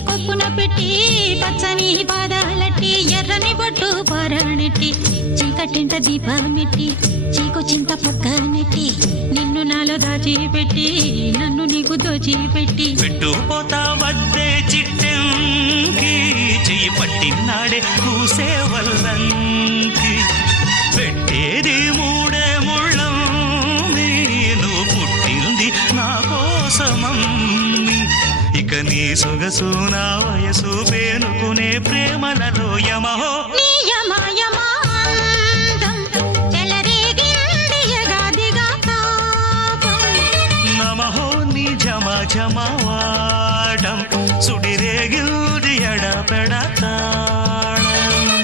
కొప్పున పెట్టి పచ్చని పాదాలట్టి ఎర్రని బొట్టు పొరణెట్టి చీకటింట దీపమెట్టి చీకు చింత పక్క నెట్టి నిన్ను నాలో దాచిపెట్టి నన్ను నీకు దోచిపెట్టి. పెట్టుపోతా వద్దే చిట్టెంకి చెయ్యి పట్టినాడే కూసే వల్లంకి. నీ సొగసు నా వయసు పేనుకునే ప్రేమలలో యమహో. నమహో నీ జమ జమ వాడం సుడిరేగిల్ది ఎడపెడా